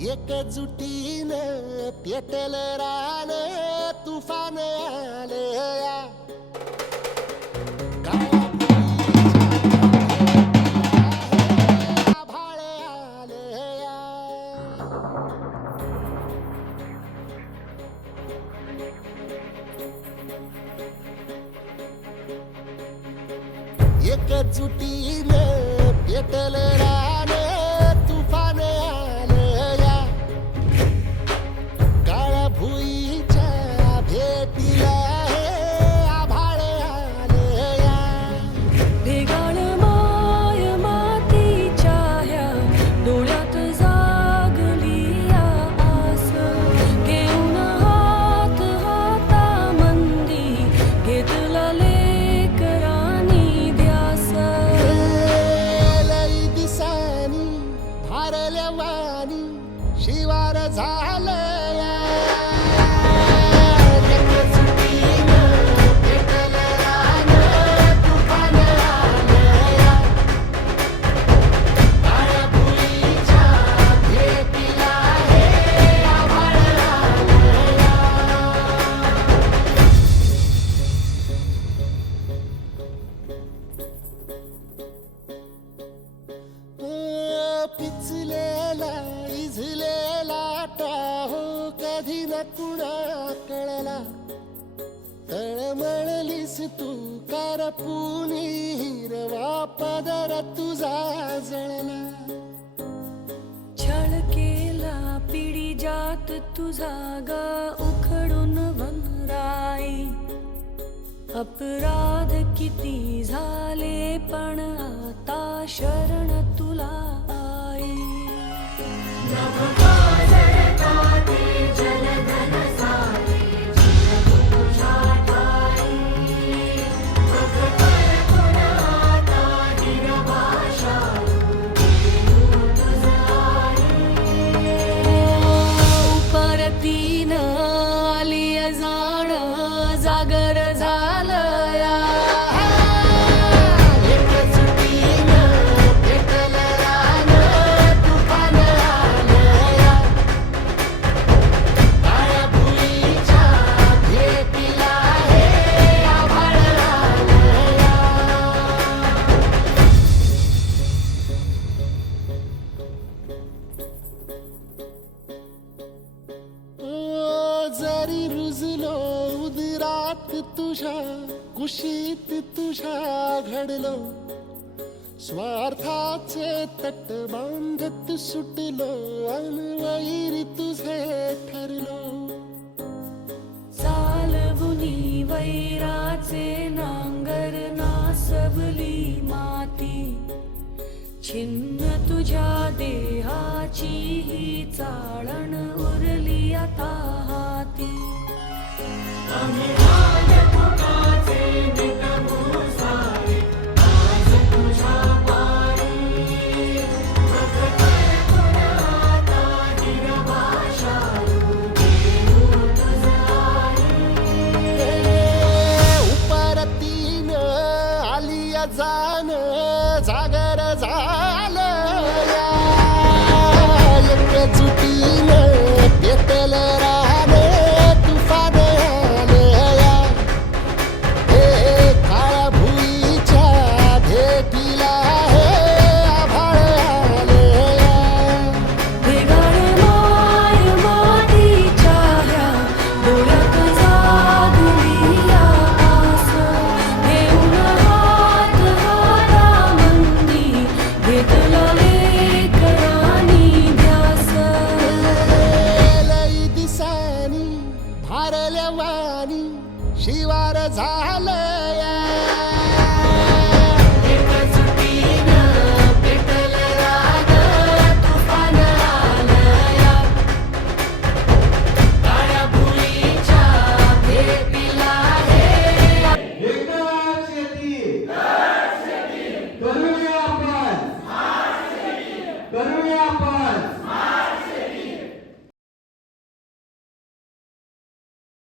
एकजुटीनं पेटल रान तुफान आलया आभाळ आलया एकजुटीनं पेटल रान तुफान आलया काळा भुईच्या भेटीला हे आभाळ आलया भेगाळ माय मातीच्या ह्या डोळ्यात जागली आस घेऊन हात हातामंदी घेतला लेकरांनी ध्यास लई दिसानी भारल्या वाणी शिवार झालया एकजुटीनं पेटल रान तुफान आलया काळ्या भुईच्या भेटीला हे आभाळ आलया पिचलेला इझलेला टाहो कधी न कुणा कळला तळमळलीस तू करपुनी हिरवा पदर तुझा जळला छळ केला पिढी जात तुझा ग उखडून वनराई अपराध किती झाले पण आता शरण तुला आई परतीन आली जाण जागर झालया एकजुटीनं पेटल रान तुफान आलया काळ्या भुईच्या भेटीला हे आभाळ आलया जरी रुजलो उदरात तुझ्या कुशीत तुझ्या घडलो स्वार्थाचे तट बांधत सुटलो अनवैरी तुझे ठरलो चालवुनी वैराचे नांगर नासवली माती छिन्न तुझ्या देहाची ही चाळण उरली आता हाती उपरतीनं आलिया जाण जागर झालया एकजुटीनं पेटल रान तुफान आलया हे काळ्या भुईच्या भेटीला हे आभाळ आलया भेगाळ माय मातीच्या ह्या डोळ्यात जागली आस घेऊन हात हातामंदी घेतला लेकरांनी ध्यास लई दिसानी भारल्या वाणी शिवार झालया